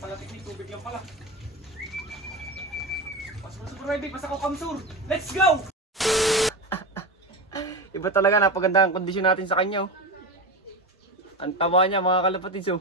pala technique, tubig lang pala. Pasok na Super YB, pasok ako Kamsur. Let's go! Iba talaga, napaganda ang kondisyon natin sa kanya. Oh. Ang taba niya mga kalapatids. Oh.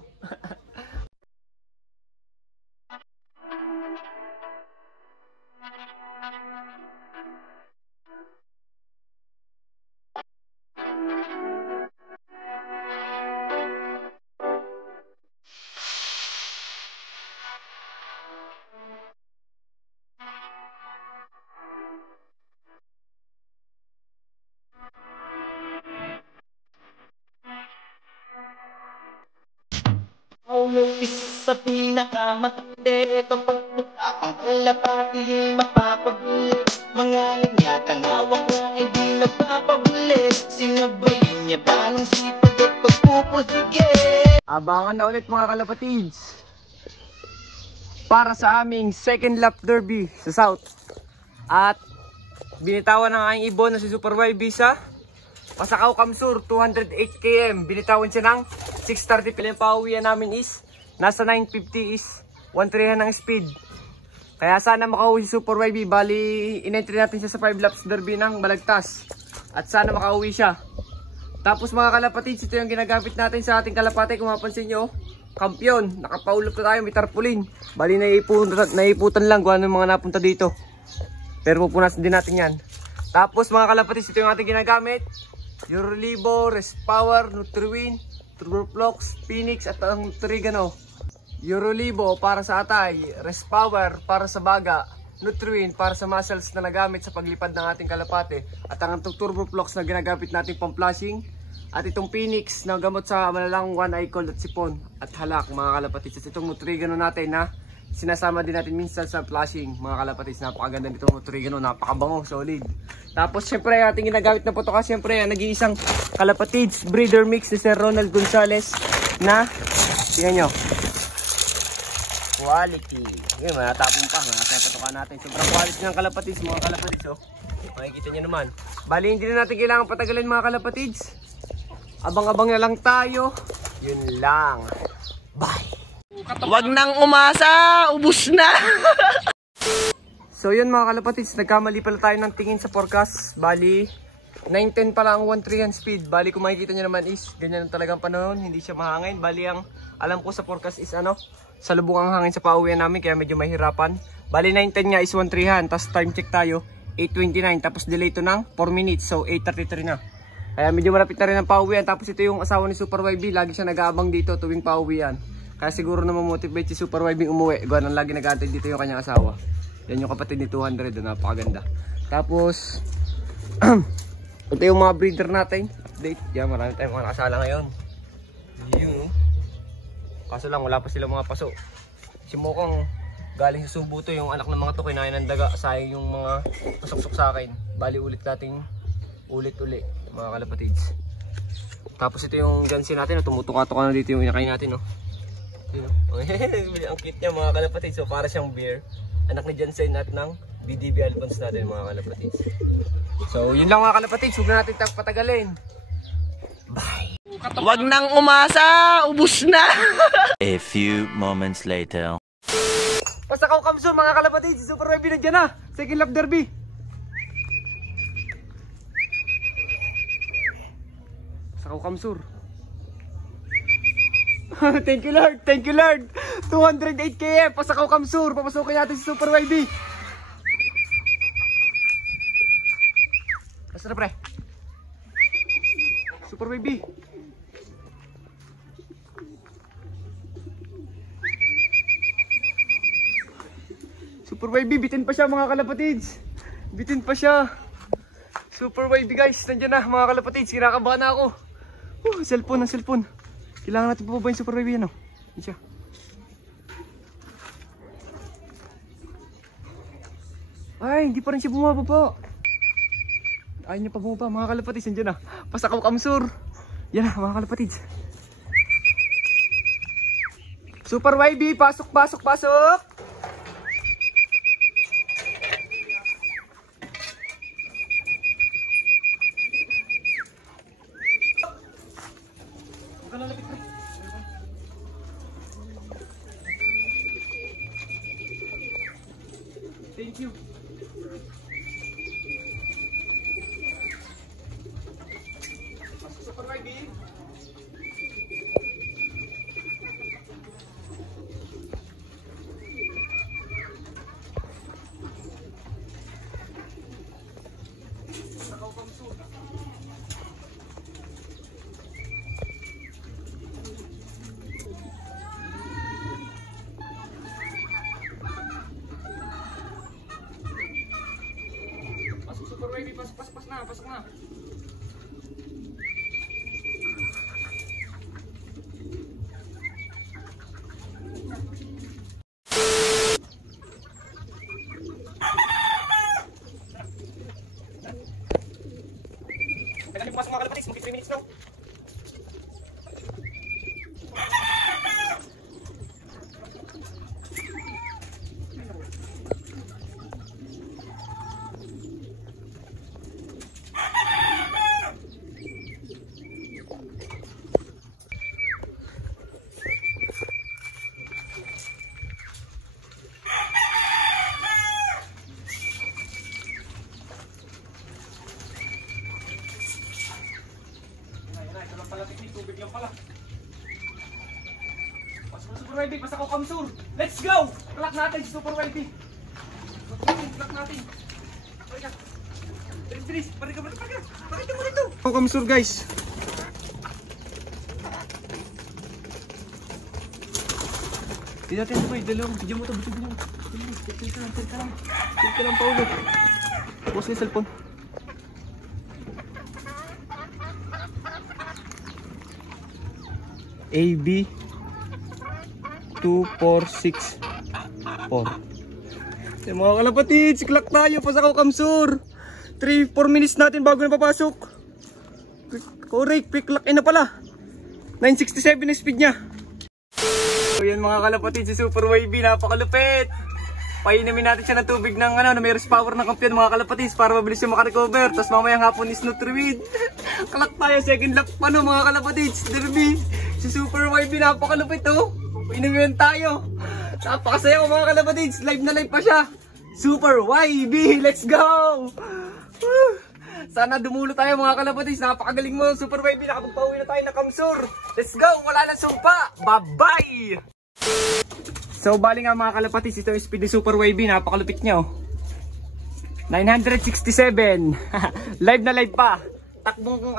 Sa pinakamatindi kapag ang kalapati mapapabili mga linyatang hawak na hindi nagpapabili sinabayin niya ba ng sipag at pagpupusige. Abangan na ulit mga kalapatids para sa aming second lap derby sa South. At binitawan ng aking ibon na si Super YB sa Pasakaw Kamsur 208 km. Binitawan siya ng 6:30 pm. Pauwian namin is nasa 9:50 is 1.3 ng speed. Kaya sana makauwi si Super YB. Bali in-entry natin siya sa 5 laps derby ng Balagtas. At sana makauwi siya. Tapos mga kalapatids, ito yung ginagamit natin sa ating kalapate. Kung mapansin nyo, kampiyon. Nakapaulap na tayo, may tarpaulin. Bali naiputan lang kung ano yung mga napunta dito. Pero pupunasan din natin yan. Tapos mga kalapatids, ito yung ating ginagamit. Eurolibo, Respower, Nutriwin, Turboflox, Phoenix at ang Nutrigano. Eurolibo para sa atay, Respower para sa baga, Nutriwin para sa muscles na nagamit sa paglipad ng ating kalapate, at ang Turboflox na ginagamit natin pang flashing, at itong Phoenix na gamot sa malalang one eye cold at sipon at halak mga kalapatids. At itong Nutrigano natin na sinasama din natin minsan sa flashing mga kalapatids. Napakaganda nitong Nutrigano, napakabango, solid. Tapos syempre ating ginagamit na potoka, syempre nag-iisang kalapatids breeder mix ni Sir Ronald Gonzales na tingnan nyo, quality. Ngayon manatapon pa, mga potoka natin. Sobrang quality ng kalapatids mga kalapatids. Oh. Makikita nyo naman. Bali hindi na natin kailangan patagalin mga kalapatids. Abang-abang na lang tayo. Yun lang. Bye! Wag nang umasa, ubus na. So yun mga kalapatids, nagkamali pala tayo ng tingin sa forecast. Bali 9:10 pala ang 1.3 speed. Bali kung makikita nyo naman is ganyan ang talagang panahon, hindi siya mahangin. Bali ang alam ko sa forecast is salubong ang hangin sa pauwian namin, kaya medyo mahirapan. Bali 9:10 nga is 1.3han, tapos time check tayo 8:29, tapos delay to ng 4 minutes, so 8:33 na. Kaya medyo malapit na rin ang pauwian. Tapos ito yung asawa ni Super YB, lagi siya nag-aabang dito tuwing pauwian. Kaya siguro na mamotivate si Super YB umuwi. Gano'n lagi nag-aantay dito yung kanyang asawa. Yan yung kapatid ni 200, napakaganda. Tapos ito yung mga breeder natin. Update. Yan, marami tayong mga nakasala ngayon. Yun. Kaso lang wala pa sila mga paso. Si Mokong galing sa Subo to, yung anak ng mga to, kinain ng daga. Sayang yung mga pasok-sok sa akin. Bali ulit nating ulit-ulit mga kalapatids. Tapos ito yung gansi natin, tumutuka-tuka na dito yung inakain natin. Ang cute niya mga kalapatids. So para siyang beer. Anak ni Jansen at ng BDB Albans natin mga kalapatids. So yun lang mga kalapatids, huwag na natin patagalin. Bye! Wag nang umasa, ubus na. A few moments later. Pasakaw Kamsur mga kalapatids, Super YB nandiyan na. Second lap derby. Pasakaw Kamsur. Thank you Lord, thank you Lord. 208 km, Pasakaw Kamsur. Papasukin natin si Super YB. Basta na pre. Super YB. Super YB, bitin pa siya mga kalapatids. Bitin pa siya. Super YB guys, nandiyan na mga kalapatids. Kinakabahan na ako. Cellphone ng cellphone. Kailangan natin pababayin Super YB yan. Yan siya. Ay, hindi pa rin siya bumababa. Ayaw niya pa bumaba mga kalapatids. Nandiyan na. Pasakaw Kamsur. Yan na mga kalapatids. Super YB, pasok, pasok, pasok. Thank you. Pasok Super YB. Super Wavy, pasok na, pasok na. Tagal yung pasok mga kalapatis, mag 3 minutes no? Tubig lang pala. Pasok na Super YB, pasok ako Kamsur. Let's go! Clock natin si Super YB. Clock natin. Pari ka. Bilis. Pari ka. Pakita mo dito. Ako Kamsur guys. Hindi natin ito boy. Dalawang. Bidyo mo ito. Tignan lang Paulo. Bukas na yung cellphone. AB 2464. Yung mga kalapatid, siklak tayo, pasakaw Kamsur. 3-4 minutes natin bago na papasok. Correct, piklak na pala. 967 na speed niya. So yan mga kalapatid, si Super YB, napakalupit. Painumin natin siya ng tubig ng na may power ng kampiyon mga kalapatid para mabilis siya makarecover. Tapos mamayang hapon is Nutriweed. Kalak tayo, second lap pa no mga kalapatid. Derby. Si Super YB napakalupit oh. Inumin tayo. Napakasaya ko mga kalapatids. Live na live pa siya. Super YB, let's go! Sana dumulo tayo mga kalapatids. Napakagaling mo Super YB. Nakapagpauwi na tayo na Kamsur. Let's go! Wala nang sumpa. Bye-bye! So bali nga mga kalapatids, ito yung speed ni Super YB. Napakalupit niya oh. 967. Live na live pa. Takbong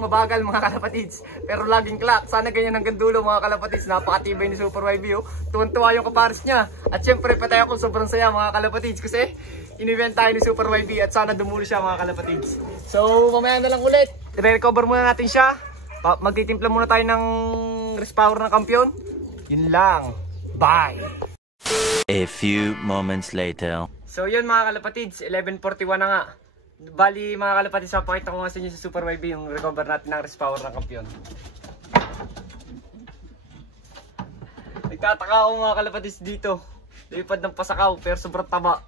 mabagal mga kalapatids. Pero laging clock. Sana ganyan hanggang dulo mga kalapatids. Napakatibay ni Super YB oh. Tuwan-tuwa yung kapares niya. At syempre patay ako sobrang saya mga kalapatids. Kasi in-event tayo ni Super YB. At sana dumulo siya mga kalapatids. So mamaya na lang ulit. I-recover muna natin siya. Magtitimpla muna tayo ng wrist power ng kampiyon. Yun lang. Bye! A few moments later. So yun mga kalapatids. 11:41 na nga. Bali mga kalapatids, papakita ko nga sa inyo sa Super YB yung recover natin ng wrist power ng kampiyon. Nagtataka ako mga kalapatids dito. Lipad ng pasakaw pero sobrang taba.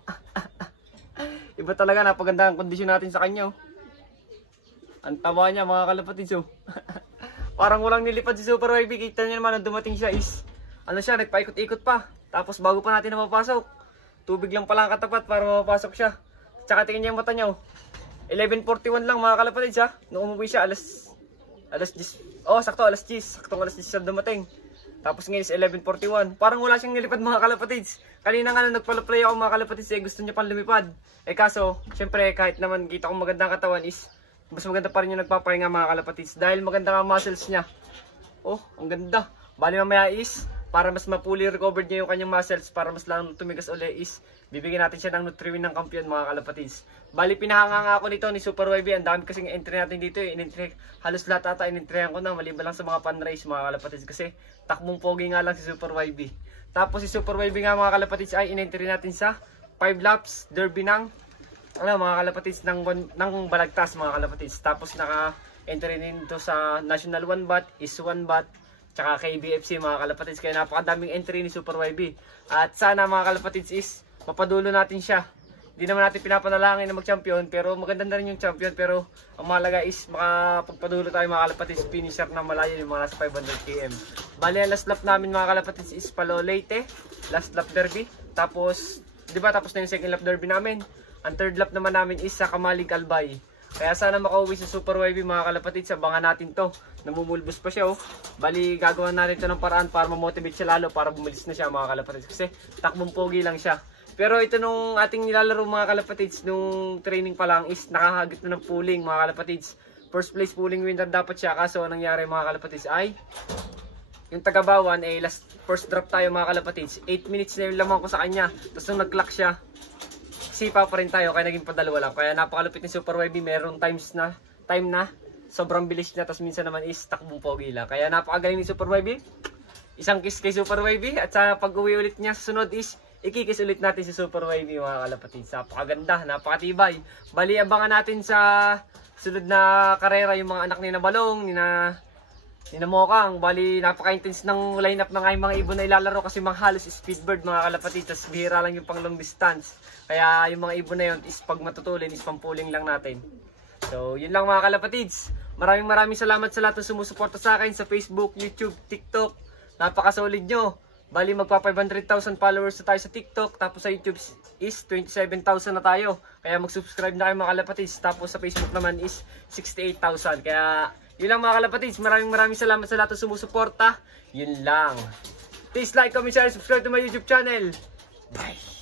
Iba talaga, napaganda ang kondisyon natin sa kanya. Ang taba niya mga kalapatids oh. Parang walang nilipad si Super YB. Kita niyo naman nang dumating siya is nagpaikot-ikot pa. Tapos bago pa natin mapapasok, tubig lang pala ang katapat para mapapasok siya. Tsaka tingin niya yung mata niya oh. 11:41 lang mga kalapatids ha. Nung umuwi siya alas 10. Oh, sakto alas 10. Saktong alas 10 siya dumating. Tapos ngayon is 11:41. Parang wala siyang nilipad mga kalapatids. Kanina nga nagpala-play ako mga kalapatids gusto niya pang lumipad. Kaso, syempre kahit naman kita kong magandang katawan is mas maganda pa rin yung nagpapahinga mga kalapatids. Dahil maganda ang muscles niya. Oh, ang ganda. Bali mamaya is para mas mapuli recovered niya yung kanyang muscles, para mas lang tumigas uli is bibigyan natin siya ng Nutriwin ng kampiyon mga kalapatids. Bali pinahanga nga ako nito ni Super YB. Ang dami kasing entry natin dito in-entry. Halos lahat ata in-entryhan ko na maliban lang sa mga pan-race mga kalapatids kasi takbong pogi nga lang si Super YB. Tapos si Super YB nga mga kalapatids ay in-entry natin sa 5 laps derby ng mga kalapatids ng Balagtas mga kalapatids. Tapos naka-entry din dito sa National 1 Bat, is 1 Bat, tsaka KBFC mga kalapatids. Kaya napakadaming entry ni Super YB. At sana mga kalapatids is mapadulo natin siya. Hindi naman natin pinapanalangin na mag-champion, pero maganda na rin yung champion. Pero ang mahalaga is makapagpadulo tayo mga kalapatids, finisher na malayo yung mga nasa 500 km. Bali ang last lap namin mga kalapatids is Palo Leyte, last lap derby. Tapos di ba tapos na yung second lap derby namin. Ang third lap naman namin is sa Kamalig Albay. Kaya sana makauwi sa Super YB mga kalapatids. Abangan natin to. Namumulbos pa siya oh. Bali gagawa natin ito ng paraan para ma-motivate siya lalo para bumilis na siya mga kalapatids. Kasi takbong pogi lang siya. Pero ito nung ating nilalaro mga kalapatids nung training pa lang is nakahagit na ng pooling mga kalapatids. First place pooling winner dapat siya. Kaso anong nangyari mga kalapatids ay yung tagabawan last first drop tayo mga kalapatids. 8 minutes na yung lamang ko sa kanya. Tapos nung nag-clock siya, sipa pa rin tayo kaya naging padalawa lang. Kaya napakalupit ni Super YB, meron time na sobrang bilis niya, tapos minsan naman is takbong pogi lang. Kaya napakagaling ni Super YB. Isang kiss kay Super YB at sa pag-uwi ulit niya sa sunod is ikikis ulit natin si Super YB mga kalapatids. Napakaganda, napakatibay. Bali abangan natin sa sunod na karera yung mga anak ni na Balong, ni na Mokang. Bali napaka-intense ng lineup ng ay mga ibon na ilalaro kasi mga halos speedbird mga kalapatids. Tapos bihira lang yung pang long distance. Kaya yung mga ibon na yun is pag matutulin is pampuling lang natin. So yun lang mga kalapatids. Maraming salamat sa lahat ng sumusuporta sa akin sa Facebook, YouTube, TikTok. Napaka-solid nyo. Bali magpa 500,000 followers na tayo sa TikTok. Tapos sa YouTube is 27,000 na tayo. Kaya mag-subscribe na kayo mga kalapatids. Tapos sa Facebook naman is 68,000. Kaya yun lang mga kalapatids. Maraming salamat sa lahat ng sumusuporta. Yun lang. Please like, comment, share, subscribe to my YouTube channel. Bye!